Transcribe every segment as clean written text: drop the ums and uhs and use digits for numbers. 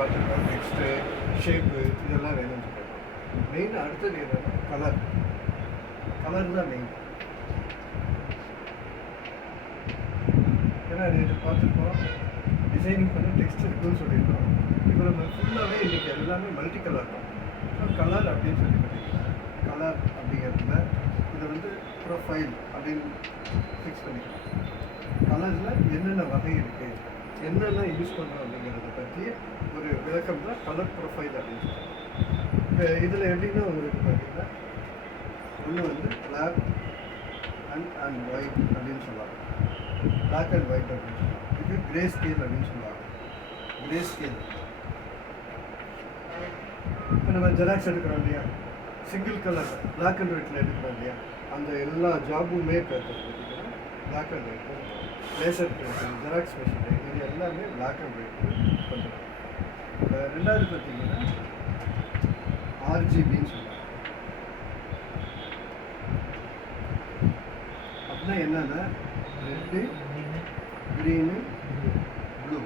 பார்த்துருக்கோம். Text, shape இதெல்லாம் வேணும்னு சொல்லியிருக்கோம். மெயின் அடுத்தது என்னன்னா கலர். கலர் தான் மெயின். ஏன்னா இது பார்த்துருக்கோம், டிசைனிங் பண்ண டெக்ஸ்ட் இருக்குன்னு சொல்லியிருக்கோம். இப்போ நம்ம ஃபுல்லாகவே இன்றைக்கி எல்லாமே மல்டி கலர் தான். ஸோ கலர் அப்படின்னு சொல்லி பார்த்தீங்கன்னா கலர் அப்படிங்கிறதுல இதை வந்து ப்ரொஃபைல் அப்படின்னு ஃபிக்ஸ் பண்ணிக்கலாம். கலரில் என்னென்ன வகை இருக்குது, என்னென்ன யூஸ் பண்ணுறோம் அப்படிங்கிறத பற்றி ஒரு விளக்கம் தான் கலர் ப்ரொஃபைல் அப்படின்னு சொல்லுவாங்க. இப்போ இதில் எப்படின்னா உங்களுக்கு பார்த்தீங்கன்னா ஒன்று வந்து பிளாக் அண்ட் ஒயிட் அப்படின்னு சொல்லுவாங்க. பிளாக் அண்ட் ஒயிட் அப்படின்னு சொல்லுவாங்க. இது கிரே ஸ்கேல் அப்படின்னு சொல்லுவாங்க. கிரே ஸ்கேல் இப்போ நம்ம ஜெராக்ஸ் எடுக்கிறோம் இல்லையா, சிங்கிள் கலர் பிளாக் அண்ட் ஒயிட்டில் எடுக்கிறோம் இல்லையா, அந்த எல்லா ஜாபுமே பார்த்தீங்கன்னா black and white. Laser printing, xerox machine, இது எல்லாமே பிளாக் அண்ட் ஒயிட் பண்ணுறோம். ரெண்டாவது பார்த்தீங்கன்னா ஆர்ஜிபின்னு சொல்லுவாங்க. அப்படின்னா என்னன்னா ரெட்டு, க்ரீனு, ப்ளூ.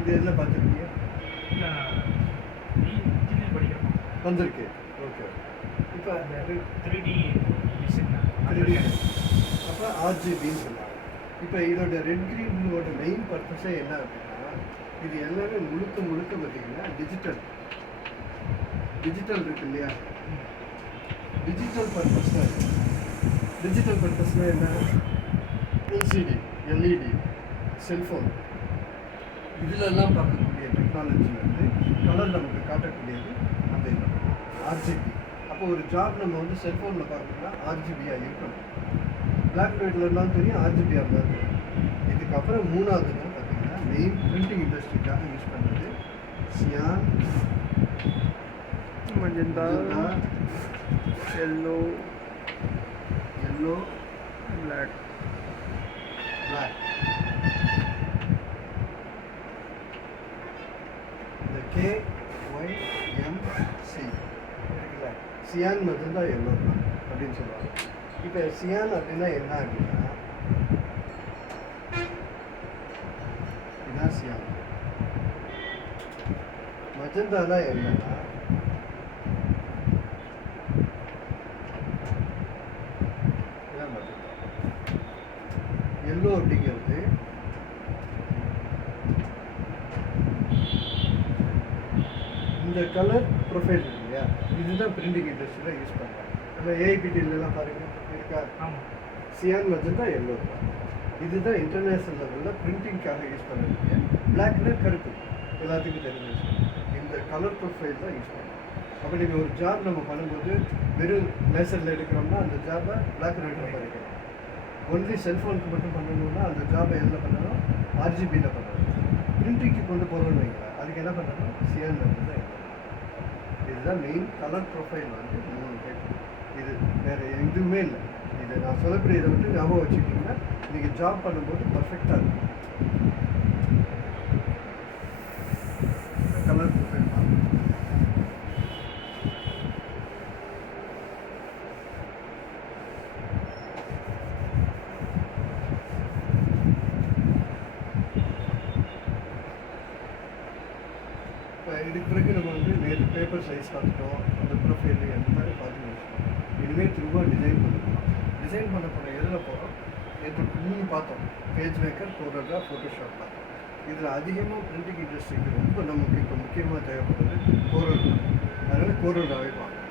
இது எதில் பார்த்துருக்கீங்க? வந்திருக்கு. ஓகே. இப்போ அந்த 3D மிஷின் அப்போ ஆர்ஜிபின்னு சொல்லுவாங்க. இப்போ இதோட ரெட் க்ரீன் ப்ளூவோட மெயின் பர்பஸே என்ன அப்படின்னா, இது எல்லாமே முழுக்க பார்த்தீங்கன்னா டிஜிட்டல் இருக்கு இல்லையா, டிஜிட்டல் பர்பஸ் தான். டிஜிட்டல் பர்பஸ்னால் என்ன? எல்சிடி, எல்இடி, செல்ஃபோன் இதிலெல்லாம் பார்க்கக்கூடிய டெக்னாலஜி வந்து கலர் நமக்கு காட்டக்கூடியது அந்த இது ஆர்ஜிபி. அப்போ ஒரு ஜாப் நம்ம வந்து செல்ஃபோனில் பார்க்கணும்னா ஆர்ஜிபியாக இருக்கணும். பிளாக் அண்ட் ஒயிட்டில் இருந்தாலும் தெரியும், ஆர்ஜிபியாக இருந்தாலும் தெரியும். இதுக்கப்புறம் மூணாவது தான் பார்த்தீங்கன்னா மெயின் பிரிண்டிங் இண்டஸ்ட்ரிக்காக யூஸ் பண்ணுறது சியான், magenta, yellow, black. இந்த KYMC இருக்குல்ல, சியான் மெஜந்தா எல்லோ அப்படின்னு சொல்லுவாங்க. இப்போ சியான் அப்படின்னா என்ன அப்படின்னா இதுதான் சியான். மெஜந்தானா என்னன்னா எல்லோ அப்படிங்கிறது இந்த கலர் ப்ரொஃபைல் இருக்கு இல்லையா, இதுதான் பிரிண்டிங் இண்டஸ்ட்ரியில் யூஸ் பண்ணுறாங்க. நம்ம ஏஐபிடிலாம் பாருங்கள் இருக்கா, சியான் மெஜந்தா எல்லோ தான். இதுதான் இன்டர்நேஷ்னல் லெவலில் பிரிண்டிங்காக யூஸ் பண்ணக்கூடிய பிளாக்னா கருப்பு எல்லாத்துக்கும் தெரிஞ்ச விஷயம். இந்த கலர் ப்ரொஃபைல் தான் யூஸ் பண்ணுறோம். அப்போ நீங்கள் ஒரு ஜாப் நம்ம பண்ணும்போது வெறும் லேசரில் எடுக்கிறோம்னா அந்த ஜாபை பிளாக் அண்ட் ஒயிட்டில் பண்ணிக்கலாம். ஒன்லி செல்ஃபோனுக்கு மட்டும் பண்ணணும்னா அந்த ஜாபை எதில் பண்ணணும்? ஆர்ஜிபியில் பண்ணணும். பிரிண்டிங்க்கு கொண்டு போகணும்னு வைங்களேன், அதுக்கு என்ன பண்ணணும்? Cyan magenta yellow. இதுதான் மெயின் கலர் ப்ரொஃபைல் வந்து 3 டைப். இது வேறு எதுவுமே இல்லை. இதை நான் சொல்லக்கூடிய இதை வந்து ஞாபகம் வச்சுக்கிட்டிங்கன்னா நீங்கள் ஜாப் பண்ணும்போது பர்ஃபெக்டாக இருக்கும். கலர் ப்ரொஃபைல் தான். இதுக்கு பிறகு நம்ம வந்து நேற்று பேப்பர் சைஸ் பார்த்துட்டோம், அந்த ப்ரொஃபைல் அந்த மாதிரி பார்த்து முடிச்சிட்டோம். இனிமேல் திரும்ப டிசைன் பண்ணிக்கலாம். டிசைன் பண்ண போகிற எதில் போகிறோம்? நேற்று 3 பார்த்தோம், பேஜ் மேக்கர், கோரோகிராஃப், ஃபோட்டோஷாப் பார்த்தோம். இதில் அதிகமாக பிரிண்டிங் இண்டஸ்ட்ரிக்கு ரொம்ப நமக்கு இப்போ முக்கியமாக தேவைப்படுறது கோரோகிராஃப். அதனால் கோரோகிராஃபே பார்க்கணும்.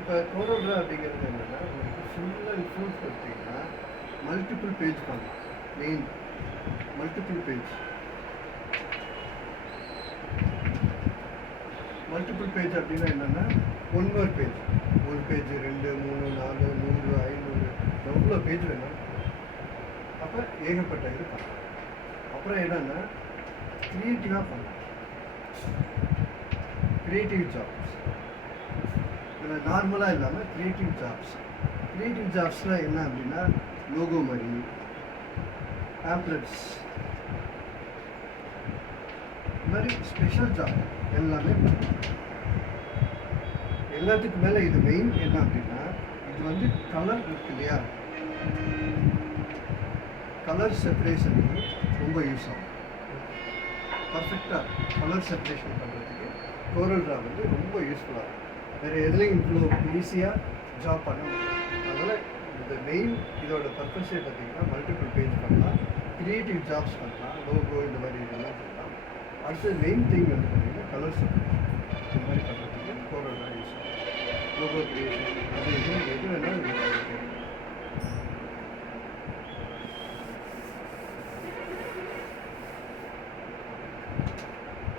இப்போ கோரோகிராஃப் அப்படிங்கிறது என்னென்னா உங்களுக்கு ஃபுல் அண்ட் ஃபுல் பார்த்தீங்கன்னா மல்டிபிள் பேஜ் பண்ணலாம். மெயின் மல்டிபிள் பேஜ் அப்படின்னா என்னென்னா 1 more பேஜ், 1 பேஜ் 2 3 4 100 500 எவ்வளோ பேஜ் வேணும். அப்போ ஏகப்பட்ட இது பண்ணலாம். அப்புறம் என்னென்னா க்ரியேட்டிவாக பண்ணலாம். க்ரியேட்டிவ் ஜாப்ஸ் இதில் நார்மலாக இல்லாமல் க்ரியேட்டிவ் ஜாப்ஸ்னால் என்ன அப்படின்னா லோகோ மாதிரி, பேம்ப்ளெட்ஸ், மாதிரி ஸ்பெஷல் ஜாப் எல்லாமே பண்ணுவோம். எல்லாத்துக்கும் மேலே இது மெயின் என்ன அப்படின்னா, இது வந்து கலர் இருக்கு இல்லையா, கலர் செப்பரேஷனுக்கு ரொம்ப யூஸ் ஆகும். பர்ஃபெக்டாக கலர் செப்பரேஷன் பண்ணுறதுக்கு கோரல் ட்ரா வந்து ரொம்ப யூஸ்ஃபுல்லாக இருக்கும். வேறு எதுலேயும் இவ்வளோ ஈஸியாக ஜாப் பண்ண முடியும். அதனால் இந்த மெயின் இதோட பர்பஸே பார்த்தீங்கன்னா மல்டிபிள் பேஜ் பண்ணலாம், க்ரியேட்டிவ் ஜாப்ஸ் பண்ணலாம், லோகோ இந்த மாதிரி இதெல்லாம் பண்ணலாம். அடுத்தது மெயின் திங் வந்து பார்த்தீங்கன்னா கலர் செப்பரேஷன் இந்த மாதிரி பண்ணுறதுக்கு கோரல் ட்ரா யூஸ் ஆகும். லோகோ க்ரியேஷன் அது இது எது வேணாலும் யூஸ் ஆகும்.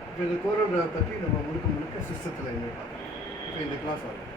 இப்போ இந்த கோரல் ட்ரா பற்றி நம்ம முழுக்க சிஸ்டத்தில் என்ன பார்க்கலாம். இப்போ இந்த கிளாஸ் ஆகும்.